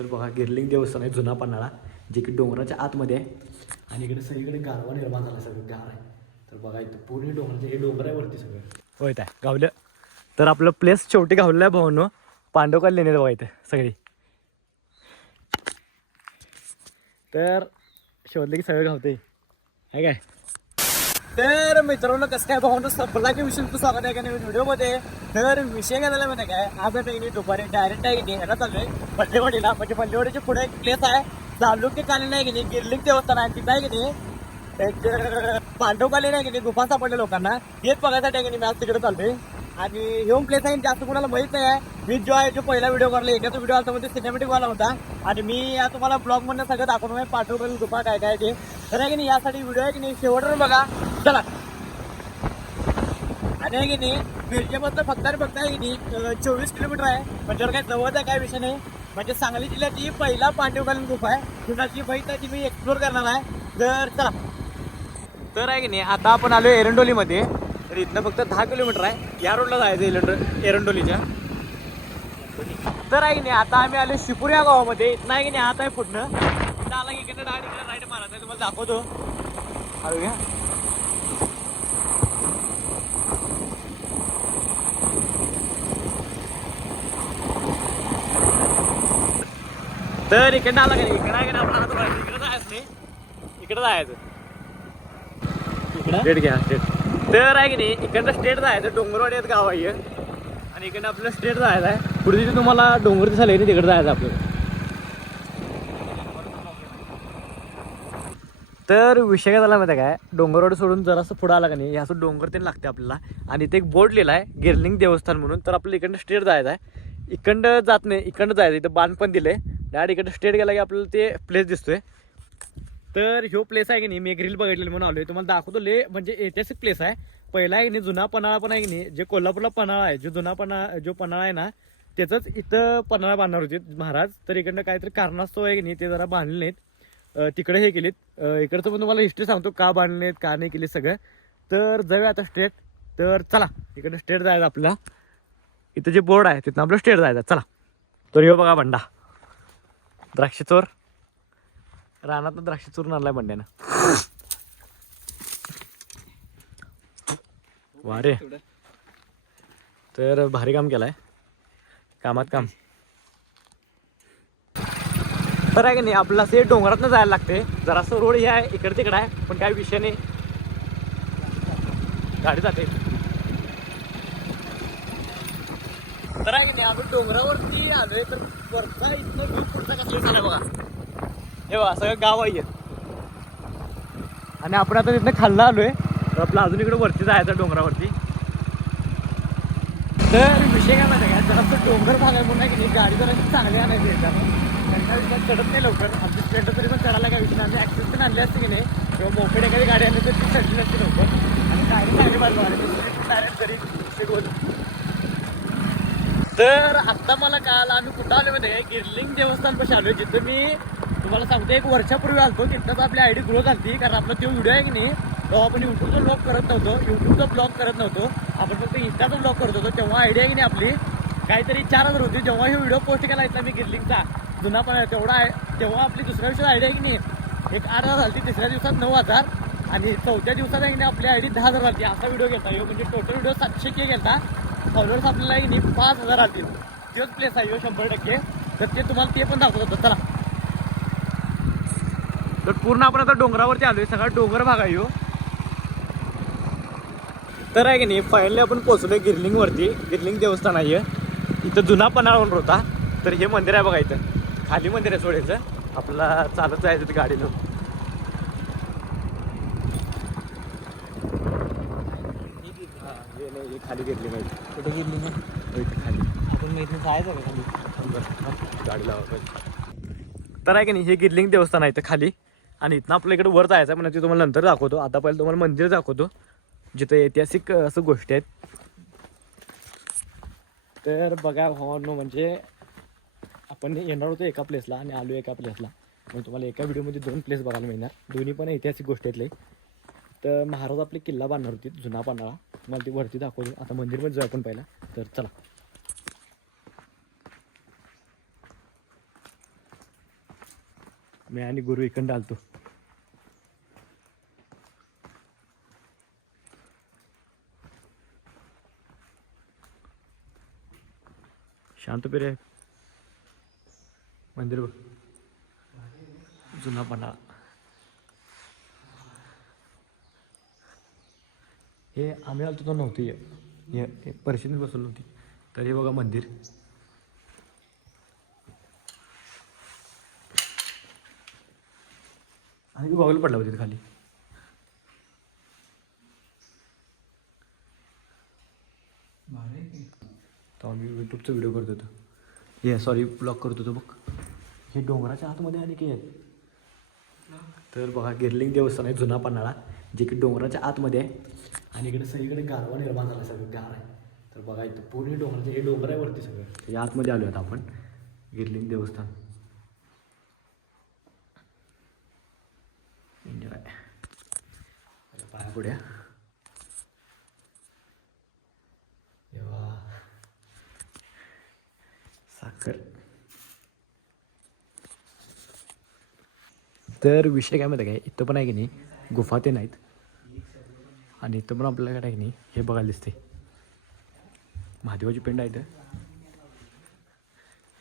तर बघा गिरलिंग देवस्थान आहे जुना पन्हाळा, जे की डोंगराच्या आतमध्ये आहे आणि इकडे सगळीकडे गारवा निर्माण झाला, सगळं गार आहे. तर बघा इथं पूर्ण डोंगराचे हे डोंगर आहे वरती सगळं. होय काय गावलं. तर आपलं प्लेस शेवटी गावलं आहे भावांनो. पांडवकाल लेणे बघा इथं सगळी. तर शोधलं की सगळं गावतंय आहे काय. तर मित्रांनो कसं काय भावांनो, संपला की विषय स्वागत आहे का नाही व्हिडिओमध्ये. तर विषय काय झाला माहिती काय, आज आता इथे दुपारी डायरेक्ट आहे की ह्याला चाललोय पल्लेवाडीला. म्हणजे पल्लेवाडीच्या पुढे एक प्लेस आहे चालूक काली नाही की नाही, गिरलिंग देवस्थान आहे तिथं आहे की नाही. एक पांडवकाली नाही की नाही, गुफा सापडल्या लोकांना हेच बघायसाठी आहे की नाही मी आज तिकडे चाललोय. आणि हे प्लेस आहे जास्त कोणाला माहित नाही आहे. मी जो आहे जो पहिला व्हिडिओ करला एकाचा व्हिडिओ आता मध्ये सिनेमॅटिक वाला होता आणि मी या तुम्हाला ब्लॉग मधनं सगळं दाखवून पांडवकाली गुफा काय काय ते. तर आहे की नाही यासाठी व्हिडिओ आहे की नाही शेवटवर बघा चला. आणि आहे की नाही मिरजेमधलं फक्त आहे की नाही 24 किलोमीटर आहे. म्हणजे काय जवळ आहे काय विषय नाही. म्हणजे सांगली जिल्ह्याची पहिला पांडवकालीन गुफा आहे. कुणाची माहिती आहे ती मी एक्सप्लोर करणार आहे. तर चला. तर आहे की नाही आता आपण आलो एरंडोलीमध्ये. तर इथनं फक्त 10 किलोमीटर आहे. या रोडला जायचं एरंडोलीच्या. तर आहे की नाही आता आम्ही आलो शिपूर या गावामध्ये. इथनं आहे की नाही आता आहे फुटणं इथं आला की इकडे राईट मारायचं आहे. तुम्हाला दाखवतो हळू घ्या. तर इकडे आला का नाही इकडे आहे का नाही आपल्याला इकडे जायचं नाही, इकडे जायचं स्टेट घ्या स्टेट. तर आहे की नाही इकडनं स्टेट जायचं. डोंगरवाडी गाव आहे आणि इकडनं आपल्याला स्टेट जायचं आहे. पुढे तिथे तुम्हाला डोंगर दिसायला येते तिकडे जायचं आपल्याला. तर विषय काय झाला माहिती काय, डोंगरवाडी सोडून जरासं पुढं आला का नाही असं डोंगर ते लागते आपल्याला. आणि इथे एक बोर्ड लिहिला आहे गिरलिंग देवस्थान म्हणून. तर आपल्याला इकडनं स्टेट जायचं आहे. इकडं जात नाही, इकडं जायचं. इथं बाण पण दिले डायरेक्ट. इकडं स्टेट गेला की आपल्याला ते प्लेस दिसतोय. तर ह्यो प्लेस आहे की नाही मी एक रील बघितलेली म्हणून आलोय तुम्हाला दाखवतो. म्हणजे ऐतिहासिक प्लेस आहे. पहिला आहे की नाही जुना पन्हाळा पण आहे की नाही, जे कोल्हापूरला पन्हाळा आहे जो जुना पन्हाळा आहे ना त्याचंच इथं पन्हाळा बांधणार होते महाराज. तर इकडनं काहीतरी कारणास्तव आहे की नाही ते जरा बांधले नाहीत, तिकडे हे केलीत. इकडचं पण तुम्हाला हिस्ट्री सांगतो का बांधलेत का नाही केली सगळं. तर जाऊया आता स्टेट. तर चला इकडे स्टेट जायचं आपल्याला. इथं जे बोर्ड आहे तिथं आपलं स्टेट जायचं चला. तर ह्यो बघा बंडा द्राक्ष चोर. रानात द्राक्ष चोरून आणलाय बंड्यानं. वा रे. तर भारी काम केलाय, कामात काम. तर आहे की नाही आपल्याला ते डोंगरातनं जायला लागते. जरासं रोड हे आहे इकडे तिकडे आहे पण काही विषय नाही, गाडी जाते. तर आहे की नाही आपण डोंगरावरती आलोय. तर वरचा इथनं व्ह्यू पुढचा कसला झाला बघा. हे बघा सगळं गाव आहे आणि आपण आता तिथनं खाल्ला आलोय. तर आपलं अजून इकडे वरती जायचं डोंगरावरती. तर विषय काय माहिती आहे का, जरा डोंगर भाग आहे म्हणून की नाही गाडी जरा चांगली आणायची याच्यानं. त्यांच्या चढत नाही लवकर. आमची स्प्लेंडर तरी पण चढायला काय विषय नाही. ॲक्सेस पण आणली असते की नाही किंवा मोपेड एखादी गाडी आणली तर ती चढली नसते लवकर. आणि गाडी चांगली बाजू आली डायरेक्ट तरी शिकवत. तर आत्ता मला काल आम्ही कुठं आलो माहिती आहे, गिरलिंग देवस्थान पाशी आलोय. जिथं मी तुम्हाला सांगतो एक वर्षापूर्वी आलतो. तिथंच आपली आयडी ग्रो झाली. कारण आपला तो व्हिडिओ आहे की नाही तेव्हा आपण युट्यूबचा ब्लॉग करत नव्हतो. आपण फक्त इंस्टाचा ब्लॉग करत होतो. तेव्हा आयडिया आहे की नाही आपली काहीतरी 4,000 होती. जेव्हा हे व्हिडिओ पोस्ट केला इथला मी गिरलिंगचा जुना पण तेवढा आहे. तेव्हा आपली दुसऱ्या दिवसात आयडिया आहे की नाही एक 8,000 झाली. तिसऱ्या दिवसात 9,000 आणि चौथ्या दिवसात आहे की नाही आपली आयडी 10,000 झाली. असा व्हिडिओ घेता म्हणजे टोटल व्हिडिओ 700K घेता. फॉलोअर्स आपल्याला आहे की नाही 5,000 आतील. तोच प्लेस आहे 100%. तर ते तुम्हाला ते पण दाखवत होतं चला. तर पूर्ण आपण आता डोंगरावरती आलोय. सगळा डोंगर भाग आहे. तर आहे की नाही फायनली आपण पोहोचलोय गिरलिंग वरती. गिरलिंग देवस्थान आहे इथं. जुना पन्हाळावर होता. तर हे मंदिर आहे बघा इथं. खाली मंदिर आहे सोडायचं आपल्याला चालत जायचं ते गाडीनं. हे खाली गिरलिंग आहे. कुठे गिरलिंग आहे खाली. आपण इथून जायचं का खाली गाडी लावायचं. तर आहे की नाही हे गिरलिंग देवस्थान आहे इथं खाली. आणि इथनं आपल्या इकडे वर जायचं म्हणजे ते तुम्हाला नंतर दाखवतो. आता पहिलं तुम्हाला मंदिर दाखवतो जिथं ऐतिहासिक असं गोष्टी आहेत. तर बघा भावांनो म्हणजे आपण येणार होतो एका प्लेसला आणि आलो एका प्लेसला. म्हणजे तुम्हाला एका व्हिडिओमध्ये 2 प्लेस बघायला मिळणार. दोन्ही पण ऐतिहासिक गोष्टी आहेत लई. तर महाराज आपले किल्ला बांधणार होती जुना पन्हाळा. मला ती वरती दाखवतो. आता मंदिरमध्ये जाऊ आपण पहिला. तर चला. मी आणि गुरु इकडं आलतो. शांत पेरे मंदिर बघ, जुना पन्हाळा. हे आम्ही आलतो तर नव्हती, हे परिस्थिती बसवली नव्हती. तर हे बघा मंदिर. आणि गॉगल पडला होती खाली. तो आम्ही यूट्यूबचा व्हिडिओ करत होतो, हे सॉरी ब्लॉग करत होतो बघ. हे डोंगराच्या आतमध्ये आणि काय आहेत. तर बघा गिरलिंग देवस्थान आहे, जुना पन्हाळा, जे की डोंगराच्या आतमध्ये आहे. आणि इकडे सगळीकडे गारवा निर्माण झाला, सगळं गार आहे. तर बघा इथं पूर्ण डोंगराचं, हे डोंगर आहे वरती सगळं, त्याच्या आतमध्ये आलो आहेत आपण. गिरलिंग देवस्थान एन्जॉय. पाया पुढ्या साखर. तर विषय काय माहिती काय, इथं पण आहे की नाही गुफा ते नाहीत. आणि इथं पण आपल्याकडे आहे की नाही हे बघायला दिसते, महादेवाची पिंड आहे इथं.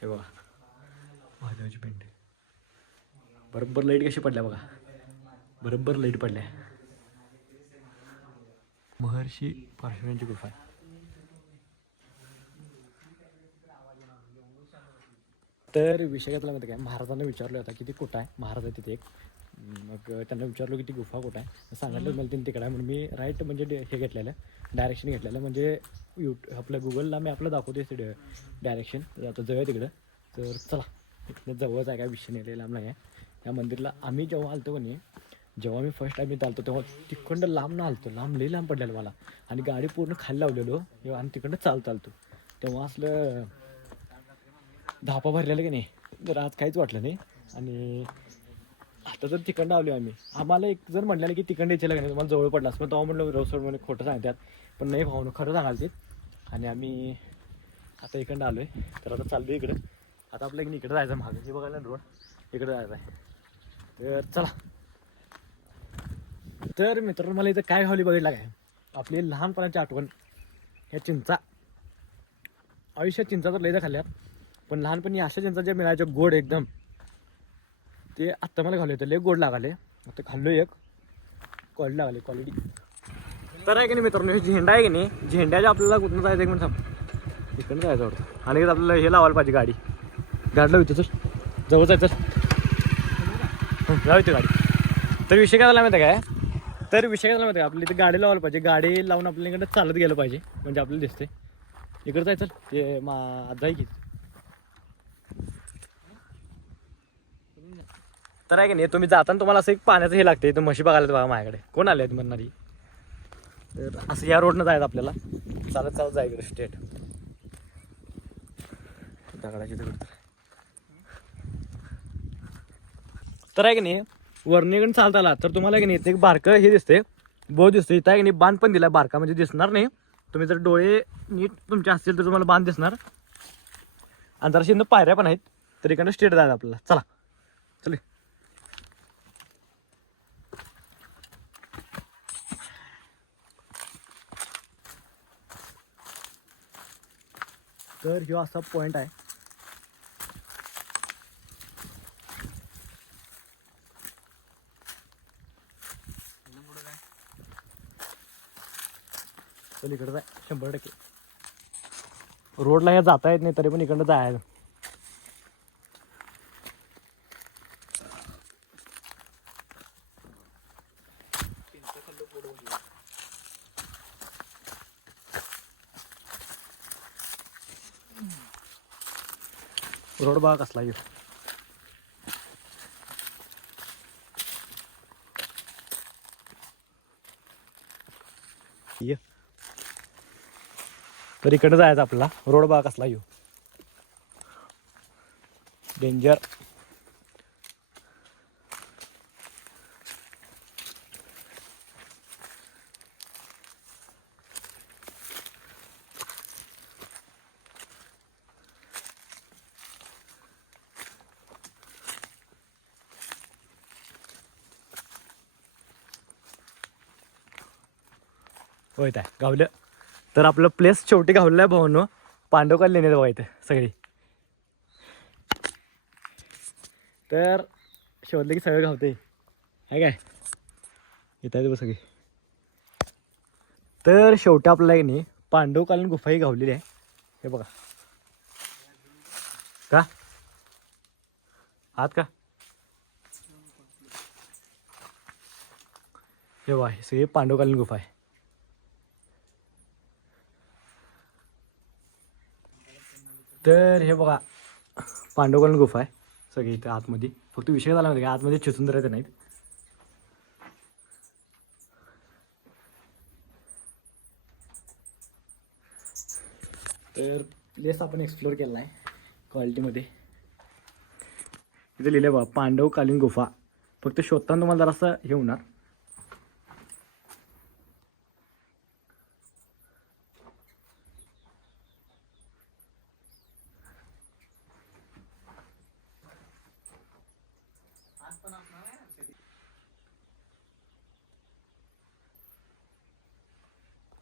हे बघा महादेवाची पिंड. बरोबर लाईट कशी पडल्या बघा, बरोबर लाईट पडल्या. महर्षी परशुरामांची गुफा आहे. तर विषय घेतला माहिती काय, महाराजांना विचारलं होता की ती कुठं आहे, महाराज आहे तिथे एक. मग त्यांना विचारलो की ती गुफा कुठं आहे, सांगितलं मला तिने तिकडं आहे म्हणून. मी राईट म्हणजे हे घेतलेलं, डायरेक्शन घेतलेलं, म्हणजे आपलं गुगलला मी आपलं दाखवते ते डायरेक्शन. आता जाऊया तिकडं. तर चला, इथनं जवळच आहे, काय विषय नाही, लांब नाही आहे. या मंदिरला आम्ही जेव्हा आलतो की नाही, जेव्हा मी फर्स्ट टाईम इथं आलतो तेव्हा तिकडं लांब ना आलतो, लई लांब पडलेलं मला. आणि गाडी पूर्ण खाली लावलेलो आणि तिकडं चालतो. तेव्हा असलं धापा भरलेलं की नाही, तर आज काहीच वाटलं नाही. आणि आता जर तिकडं आलो आम्ही, आम्हाला एक जर म्हटलं की तिकडं यायचं की नाही तुम्हाला जवळ पडलास, पण तेव्हा म्हटलं रोसोड म्हणजे खोटं सांगतात, पण नाही भाऊ खरं सांगाल ते. आणि आम्ही आता इकडं आलो आहे, तर आता चाललो इकडं. आता आपल्या इकडे जायचं मागं, हे बघायला रोड इकडं जायचं आहे. तर चला. तर मित्रांनो मला इथं काय खावली बघितलं काय, आपली लहानपणाची आठवण. ह्या चिंचा, आयुष्यात चिंचा तर लईदा खाल्ल्यात, पण लहानपणी अशा चिंचा ज्या मिळायच्या गोड एकदम, ते आत्ता मला खाल्ले होते, लय गोड लागाले. आता खाल्लो एक, क्वालिटी लागले क्वालिटी. तर आहे की नाही मित्रांनो, हे झेंडा आहे की नाही, झेंड्याच्या आपल्याला कुठून जायचं एक मिनिट, इकडून जायचं वाटतं. आणि आपल्याला हे लावायला पाहिजे, गाडी लावते चल, जवळ जायचं लावते गाडी. तर विषय काय झाला माहिती काय, आपल्या इथे गाडी लावायला पाहिजे. गाडी लावून आपल्या इकडे चालत गेलं पाहिजे, म्हणजे आपल्याला दिसते. इकडं जायचं ते जाय की. तर आहे की नाही, तुम्ही जाताना तुम्हाला असं एक पाण्याचं हे लागते, तर म्हशी बघायला बघा माझ्याकडे कोण आले आहेत म्हणणारी. तर असं या रोडनं जायचं आपल्याला, चालत जायचं स्ट्रेट. दगडाची दगड. तर आहे की नाही, वरनेकडून चालत आला तर तुम्हाला की नाही एक बारकं हे दिसते, बोध दिसते. इथं आहे की नाही बांध पण दिला, बारका म्हणजे दिसणार नाही. तुम्ही जर डोळे नीट तुमचे असतील तर तुम्हाला बांध दिसणार. आणि जराशी पायऱ्या पण आहेत, तर इकडनं स्ट्रेट जायचं आपल्याला. चला चल. तर ह्यो असा पॉईंट आहे. चल इकडं जाय, 100%. रोडला या जाता येत नाही, तरी पण इकडं जायचं. रोड बघा कसला येऊ. तर इकडे जायचं आपला, रोड बघा कसला येऊ, डेंजर. होय आहे गावलं. तर आपलं प्लेस शेवटी गावलं आहे भाऊनो. पांडवकाल लेण्यात बघा इथं सगळी. तर शोधलं की सगळं गावते आहे काय इथं आहे सगळी. तर शेवटी आपल्याला की नाही पांडवकालीन गुफाही गावलेली आहे. हे बघा का आत का हे बघा हे सगळी पांडवकालीन गुफा आहे. तर हे बघा पांडवकालीन गुफा आहे सगळी इथं आतमध्ये. फक्त विषय झाला माहिती का आतमध्ये चिचुंदर येते नाहीत. तर प्लेस आपण एक्सप्लोअर केला आहे क्वालिटीमध्ये. इथे लिहिलं बघा पांडवकालीन गुफा. फक्त शोधताना तुम्हाला जरासं हे होणार.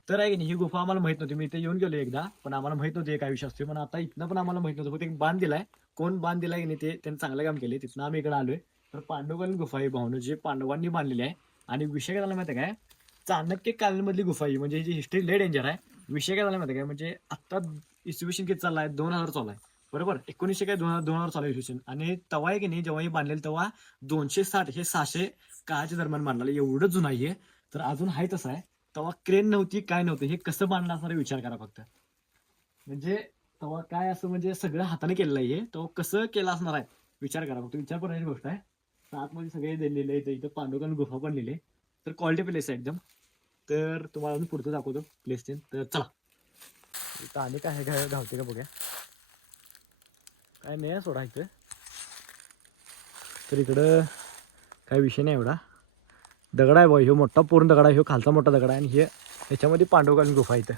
तर आहे की नाही ही गुफा आम्हाला माहित नव्हती. मी इथे येऊन गेलो एकदा पण आम्हाला माहित नव्हती हे काय विषय असतो. पण आता इथनं पण आम्हाला माहित नव्हतं. फक्त एक बांध दिलाय. कोण बांध दिलाय की नाही ते त्यांनी चांगलं काम केले. तिथनं आम्ही इकडे आलोय. तर पांडवकालीन गुफा ही भावनो जे पांडवांनी बांधलेली आहे. आणि विषय काय झाला माहिती आहे काय चाणक्य कालीनमधली गुफा ही म्हणजे ही हिस्ट्री लय डेंजर आहे. विषय काय झाला माहिती आहे काय म्हणजे आत्ता इसवी किती चालला आहे 2000 चालू आहे बरोबर. 1900 काय 2000 चालू आहे इसवी. आणि तवा आहे की नाही जेव्हा ही बांधलेलं तेव्हा 260 हे 600 काळाच्या दरम्यान बांधलेलं एवढं जुनं आहे. तर अजून आहे तसं आहे. तेव्हा क्रेन नव्हती काय नव्हतं. हे कसं बांधलं असणार विचार करा फक्त. म्हणजे तेव्हा काय असं म्हणजे सगळं हाताने केलेलं आहे. तो कसं केलं असणार आहे विचार करा फक्त. विचार करण्याची गोष्ट आहे. आतमध्ये सगळे दिलेले आहे. इथं पांडवकालीन गुफा पण लिहिले. तर क्वालिटी प्लेस आहे एकदम. तर तुम्हाला अजून पुढचं दाखवतो प्लेस ते. तर चला इथं आणि काय आहे धावते का बघूया. काय नाही सोडा इथं. तर इकडं काय विषय नाही एवढा. दगड आहे बघा ह्यो मोठा पूर्ण दगड आहे. ह्यो खालचा मोठा दगड आहे. आणि हे ह्याच्यामध्ये पांडवकालीन गुफा इथं.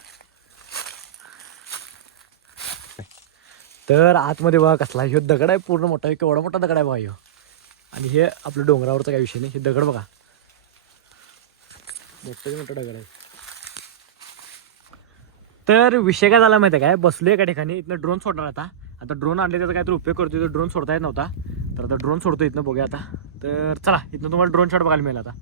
तर आतमध्ये बघा कसला ह्यो दगड आहे पूर्ण मोठा. केवढा मोठा दगड आहे बघा ह्यो. आणि हे आपलं डोंगरावरचा काही विषय नाही. हे दगड बघा मोठा दगड आहे. तर विषय काय झाला माहिती आहे काय बसलो एका ठिकाणी. इथनं ड्रोन सोडणार आता ड्रोन आणले त्याचा काहीतरी उपयोग करतोय. ड्रोन सोडता येत नव्हता. तर आता ड्रोन सोडतो इथनं बघूया आता. तर चला इथनं तुम्हाला ड्रोन शॉट बघायला मिळेल आता.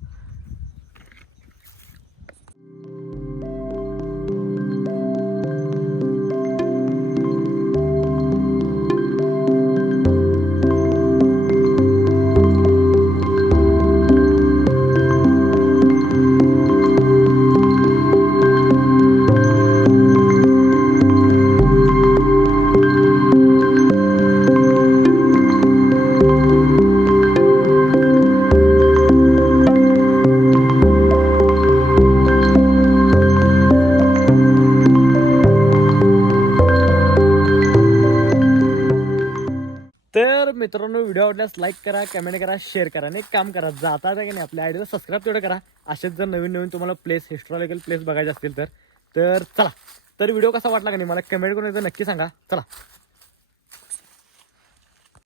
तर मित्रांनो व्हिडिओ आवडल्यास लाईक करा, कमेंट करा, शेअर करा. आणि एक काम करा जाता की नाही आपल्या आयडीला सबस्क्राईब तेवढं करा. असेच जर नवीन नवीन तुम्हाला प्लेस हिस्टॉरिकल प्लेस बघायचे असतील तर चला. तर व्हिडिओ कसा वाटला का नाही मला कमेंट करून एकदा नक्की सांगा. चला.